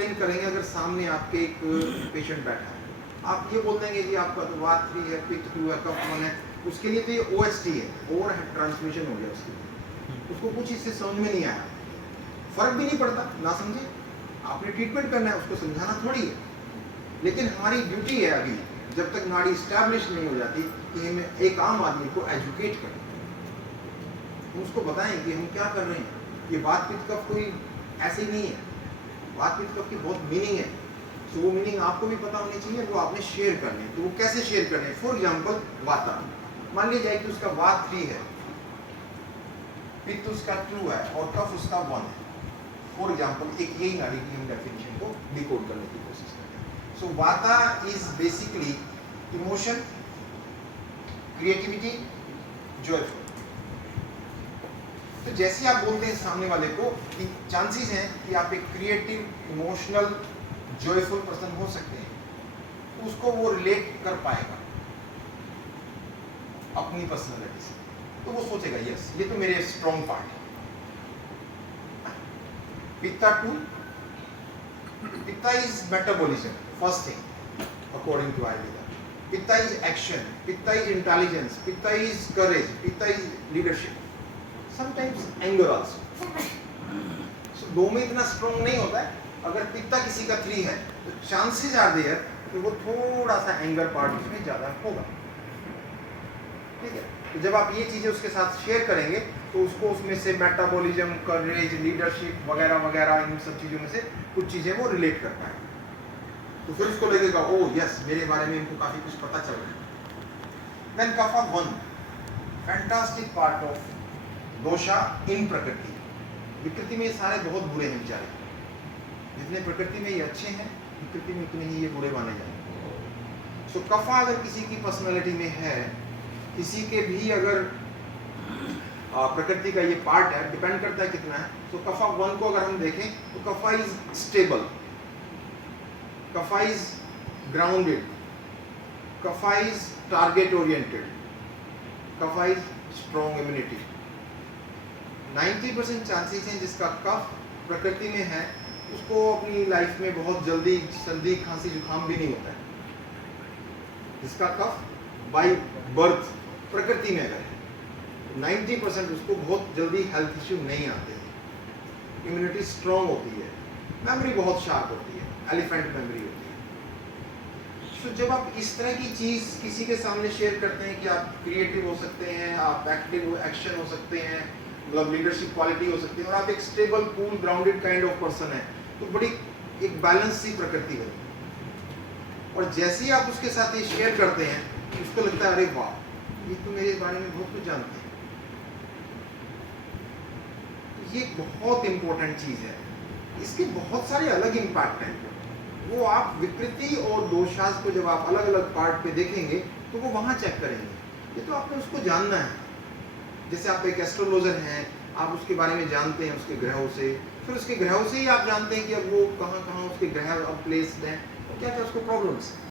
Explain करेंगे अगर सामने आपके एक पेशेंट बैठा है, आप ये बोल देंगे जी आपका तो वात 3 है, पित्त 2 है, कफ 1 है, उसके लिए तो ये ओएसटी है, ओवर हेड ट्रांसमिशन हो गया उसके लिए, उसको कुछ इससे समझ में नहीं आया, फर्क भी नहीं पड़ता, ना समझे, आपने ट्रीटमेंट करना है, उसको समझाना थोड़ी है। लेकिन हमारी ड्यूटी है अभी, जब तक नाड़ी स्टैब्लिश नहीं हो जाती, कि हम एक आम आदमी को एजुकेट करें, हम उसको बताएं कि हम क्या कर रहे हैं। ये वात पित्त कफ कोई ऐसे ही नहीं है, वात पित्त कफ की बहुत मीनिंग है, तो वो मीनिंग आपको भी पता होनी चाहिए, वो आपने शेयर करनी है। तो वो कैसे शेयर करने हैं? फॉर एग्जाम्पल वाता, मान लीजिए कि उसका वात 3 है, पित्त उसका 2 है और कफ उसका 1 है। फॉर एग्जाम्पल एक यही नाड़ी की हम डेफिनेशन को डिकोड करने की कोशिश करते हैं। सो वाता is basically emotion, creativity, joyful. तो जैसे आप बोलते हैं सामने वाले को कि चांसेस हैं कि आप एक क्रिएटिव, इमोशनल, जॉयफुल पर्सन हो सकते हैं, तो उसको वो रिलेट कर पाएगा अपनी पर्सनालिटी से, तो वो सोचेगा यस ये तो मेरे स्ट्रॉन्ग पार्ट है। Pitta 2, pitta is metabolism, first thing according to Ayurveda. Pitta is action, pitta is intelligence, pitta is courage, pitta is leadership, sometimes anger also. So दो में इतना स्ट्रॉन्ग नहीं होता है। अगर पित्ता किसी का 3 है तो चांसेस आर देयर कि वो थोड़ा सा एंगर पार्ट उसमें ज़्यादा होगा, ठीक है। तो जब आप ये चीज़ें उसके साथ शेयर करेंगे तो उसको उसमें से मेटाबॉलिज्म, करेज, लीडरशिप वगैरह वगैरह, इन सब चीज़ों में से कुछ चीज़ें वो रिलेट कर पाएंगे, तो फिर उसको लगेगा ओ यस मेरे बारे में इनको काफ़ी कुछ पता चल रहा है। देन कफा 1, फैंटास्टिक पार्ट ऑफ दोषा इन प्रकृति। विकृति में ये सारे बहुत बुरे हैं बेचारे, जितने प्रकृति में ये अच्छे हैं, विकृति में उतने ही ये बुरे माने जाएंगे। सो कफा अगर किसी की पर्सनालिटी में है, किसी के भी अगर प्रकृति का ये पार्ट है, डिपेंड करता है कितना है। तो कफा 1 को अगर हम देखें तो kapha is stable, kapha is grounded, kapha is target oriented, kapha is strong immunity. 90% chances हैं जिसका कफ प्रकृति में है उसको अपनी लाइफ में बहुत जल्दी सर्दी, खांसी, जुकाम भी नहीं होता है। जिसका कफ बाय बर्थ प्रकृति में है 90% उसको बहुत जल्दी हेल्थ इश्यू नहीं आते हैं, इम्यूनिटी स्ट्रॉन्ग होती है, मेमोरी बहुत शार्प होती है, एलिफेंट मेमोरी होती है। तो जब आप इस तरह की चीज़ किसी के सामने शेयर करते हैं कि आप क्रिएटिव हो सकते हैं, आप एक्टिव एक्शन हो सकते हैं, मतलब लीडरशिप क्वालिटी हो सकती है, और आप एक stable, cool, grounded kind of person है, तो बड़ी एक बैलेंस सी प्रकृति है। और जैसे ही आप उसके साथ ये शेयर करते हैं, उसको लगता है अरे वाह ये तो मेरे बारे में बहुत कुछ जानते हैं। तो ये बहुत इंपॉर्टेंट चीज़ है, इसके बहुत सारे अलग इम्पैक्ट हैं। वो आप विकृति और दोषास को जब आप अलग अलग पार्ट पे देखेंगे तो वो वहाँ चेक करेंगे, ये तो आपने उसको जानना है। जैसे आप एक एस्ट्रोलॉजर हैं, आप उसके बारे में जानते हैं उसके ग्रहों से, फिर उसके ग्रहों से ही आप जानते हैं कि अब वो कहाँ कहाँ उसके ग्रह अब प्लेस्ड हैं, क्या क्या उसको प्रॉब्लम्स हैं।